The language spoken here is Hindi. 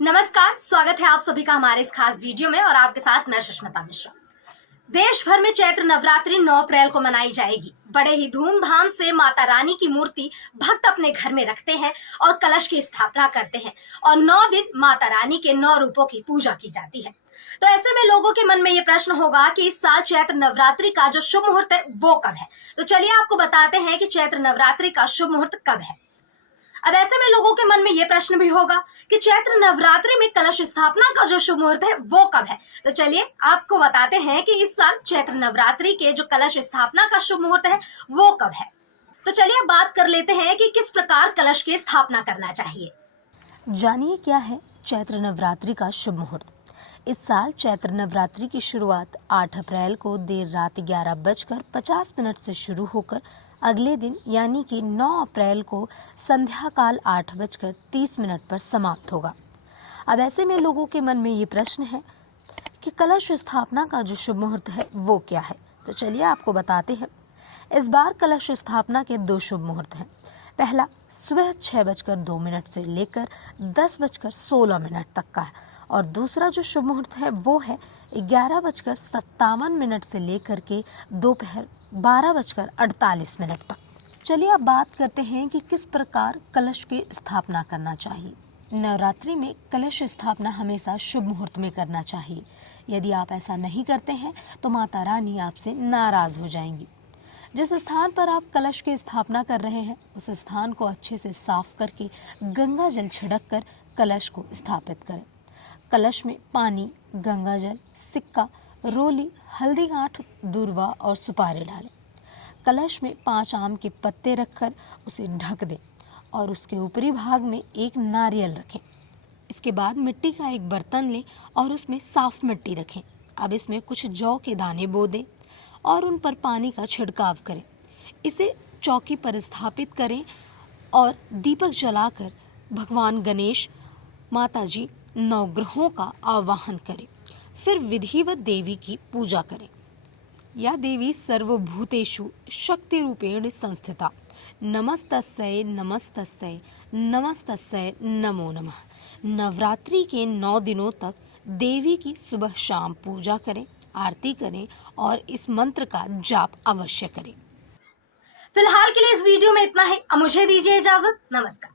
नमस्कार, स्वागत है आप सभी का हमारे इस खास वीडियो में और आपके साथ मैं सुष्मिता मिश्रा। देश भर में चैत्र नवरात्रि 9 अप्रैल को मनाई जाएगी। बड़े ही धूमधाम से माता रानी की मूर्ति भक्त अपने घर में रखते हैं और कलश की स्थापना करते हैं और 9 दिन माता रानी के 9 रूपों की पूजा की जाती है। तो ऐसे में लोगों के मन में ये प्रश्न होगा कि इस साल चैत्र नवरात्रि का जो शुभ मुहूर्त है वो कब है। तो चलिए आपको बताते हैं कि चैत्र नवरात्रि का शुभ मुहूर्त कब है। अब ऐसे में लोगों के मन में यह प्रश्न भी होगा कि चैत्र नवरात्रि में कलश स्थापना का जो शुभ मुहूर्त है वो कब है। तो चलिए आपको बताते हैं कि इस साल चैत्र नवरात्रि के जो कलश स्थापना का शुभ मुहूर्त है वो कब है। तो चलिए बात कर लेते हैं कि किस प्रकार कलश की स्थापना करना चाहिए। जानिए क्या है चैत्र नवरात्रि का शुभ मुहूर्त। इस साल चैत्र नवरात्रि की शुरुआत 8 अप्रैल को देर रात 11:50 से शुरू होकर अगले दिन यानी कि 9 अप्रैल को संध्या काल 8:30 पर समाप्त होगा। अब ऐसे में लोगों के मन में ये प्रश्न है कि कलश स्थापना का जो शुभ मुहूर्त है वो क्या है। तो चलिए आपको बताते हैं। इस बार कलश स्थापना के 2 शुभ मुहूर्त हैं। पहला सुबह 6:02 से लेकर 10:16 तक का है और दूसरा जो शुभ मुहूर्त है वो है 11:57 से लेकर के दोपहर 12:48 तक। चलिए अब बात करते हैं कि किस प्रकार कलश की स्थापना करना चाहिए। नवरात्रि में कलश स्थापना हमेशा शुभ मुहूर्त में करना चाहिए। यदि आप ऐसा नहीं करते हैं तो माता रानी आपसे नाराज हो जाएंगी। जिस स्थान पर आप कलश की स्थापना कर रहे हैं उस स्थान को अच्छे से साफ करके गंगा जल छिड़क कर कलश को स्थापित करें। कलश में पानी, गंगा जल, सिक्का, रोली, हल्दी गांठ, दूर्वा और सुपारी डालें। कलश में 5 आम के पत्ते रखकर उसे ढक दें और उसके ऊपरी भाग में एक नारियल रखें। इसके बाद मिट्टी का एक बर्तन लें और उसमें साफ मिट्टी रखें। अब इसमें कुछ जौ के दाने बो दें और उन पर पानी का छिड़काव करें। इसे चौकी पर स्थापित करें और दीपक जलाकर भगवान गणेश, माताजी, नवग्रहों का आवाहन करें। फिर विधिवत देवी की पूजा करें। या देवी सर्वभूतेषु शक्ति रूपेण संस्थिता, नमस्तस्यै नमस्तस्यै नमस्तस्यै नमो नमः। नवरात्रि के 9 दिनों तक देवी की सुबह शाम पूजा करें, आरती करें और इस मंत्र का जाप अवश्य करें। फिलहाल के लिए इस वीडियो में इतना ही। अब मुझे दीजिए इजाजत। नमस्कार।